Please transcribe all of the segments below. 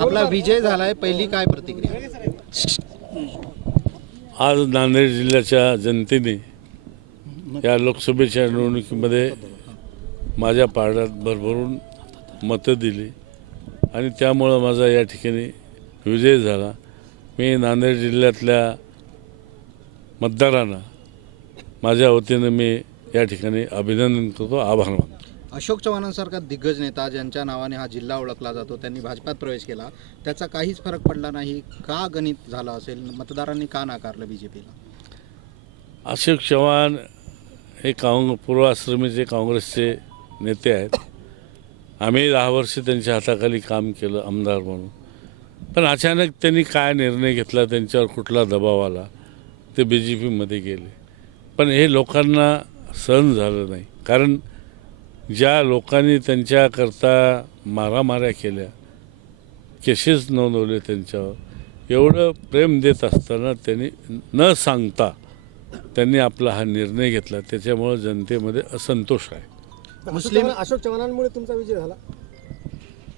आपला विजय झालाय पहिली काय प्रतिक्रिया? आज नांदेड जिल्ह्याच्या जनतेने या लोकसभेच्या निवडणुकीमध्ये माझ्या पारड्यात भरभरून मतं दिली आणि त्यामुळं माझा या ठिकाणी विजय झाला. मी नांदेड जिल्ह्यातल्या मतदारांना माझ्या वतीनं मी या ठिकाणी अभिनंदन करतो आभार मानतो. अशोक चव्हाणांसारखा दिग्गज नेता ज्यांच्या नावाने हा जिल्हा ओळखला जातो त्यांनी भाजपात प्रवेश केला त्याचा काहीच फरक पडला नाही. का गणित झालं असेल? मतदारांनी का नाकारलं बीजेपीला? अशोक चव्हाण हे काँग पूर्वाश्रमीचे काँग्रेसचे नेते आहेत. आम्ही दहा वर्ष त्यांच्या हाताखाली काम केलं आमदार म्हणून. पण अचानक त्यांनी काय निर्णय घेतला? त्यांच्यावर कुठला दबाव आला? ते बी जे पीमध्ये गेले. पण हे लोकांना सहन झालं नाही. कारण ज्या लोकांनी त्यांच्याकरता मारामाऱ्या केल्या केसेस नोंदवले त्यांच्यावर एवढं प्रेम देत असताना त्यांनी न सांगता त्यांनी आपला हा निर्णय घेतला. त्याच्यामुळं जनतेमध्ये असंतोष आहे. मुस्लिम अशोक चव्हाणांमुळे तुमचा विजय झाला?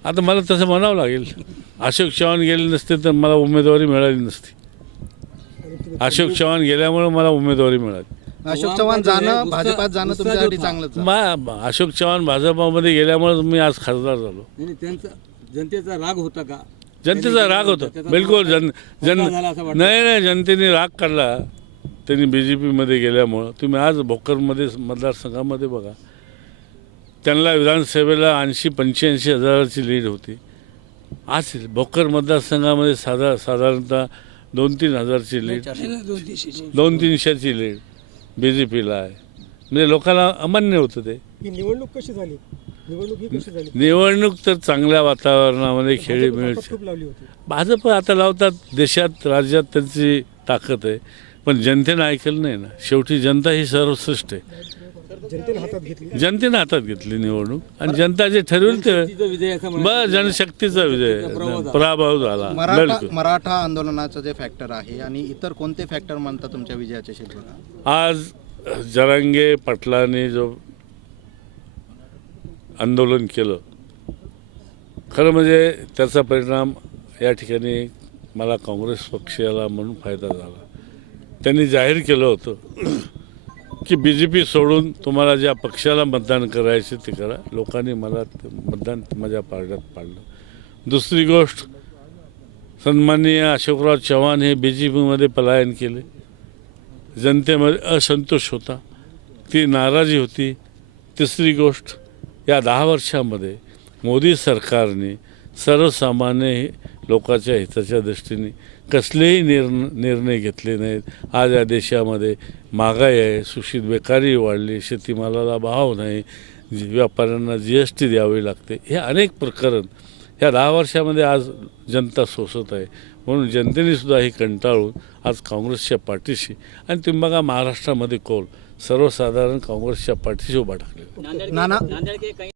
आता मला तसं म्हणावं लागेल. अशोक चव्हाण गेले नसते तर मला उमेदवारी मिळाली नसती. अशोक चव्हाण गेल्यामुळे मला उमेदवारी मिळाली. अशोक चव्हाण जाणं भाजपात जाणं तुमच्यासाठी चांगलंच झालं. मा अशोक चव्हाण भाजपामध्ये गेल्यामुळे मी आज खासदार झालो. नाही त्यांचा जनतेचा राग होता का? जनतेचा राग होता. बिलकुल जन जन फायदा झाला असं वाटतं. नाही नाही जनतेने राग काढला. त्यांनी बी जे पीमध्ये गेल्यामुळं. तुम्ही आज भोकरमध्ये मतदारसंघामध्ये बघा. त्यांना विधानसभेला ऐंशी पंच्याऐंशी हजाराची लीड होती. आज भोकर मतदारसंघामध्ये साधा साधारणतः दोन तीन हजारची लीड. दोन तीनशेची लीड. बी जे पीला आहे. म्हणजे लोकांना अमान्य होतं ते. ही निवडणूक कशी झाली? निवडणूक ही कशी झाली? निवडणूक तर चांगल्या वातावरणामध्ये खेळी मिळते. ताकद खूप लावली होती. भाजप आता लावतात देशात राज्यात त्यांची ताकद आहे. पण जनतेनं ऐकलं नाही ना. शेवटी जनता ही सर्वश्रेष्ठ आहे. जनतेने हातात घेतली. जनतेनं हातात घेतली निवडणूक. आणि जनता जे ठरवेल ते बस जनशक्तीचा विजय. पराभव झाला. मराठा आंदोलनाचं जे फॅक्टर आहे आणि इतर कोणते फॅक्टर म्हणतात तुमच्या विजयाच्या क्षेत्रात आज जरांगे पाटलांनी जो आंदोलन केलं खरं म्हणजे त्याचा परिणाम या ठिकाणी मला काँग्रेस पक्षाला म्हणून फायदा झाला. त्यांनी जाहीर केलं होतं. की बी जे पी सोडून तुम्हाला ज्या पक्षाला मतदान करायचे ते करा. लोकांनी मला मतदान माझ्या पारड्यात पाडलं. दुसरी गोष्ट सन्माननीय अशोकराव चव्हाण हे बी जे पीमध्ये पलायन केले. जनतेमध्ये असंतोष होता. ती नाराजी होती. तिसरी गोष्ट या दहा वर्षामध्ये मोदी सरकारने सर्वसामान्य लोकांच्या हिताच्या दृष्टीने कसलेही निर निर्णय घेतले नाहीत. आज या देशामध्ये महागाई आहे सुशित बेकारी वाढली शेतीमालाला भाव नाही व्यापाऱ्यांना जी एस टी द्यावी लागते. हे अनेक प्रकरण या दहा वर्षामध्ये आज जनता सोसत आहे. म्हणून जनतेने सुद्धा हे कंटाळून आज काँग्रेसच्या पाठीशी आणि तुम्ही बघा महाराष्ट्रामध्ये कोल सर्वसाधारण काँग्रेसच्या पाठीशी उभा टाकले नाना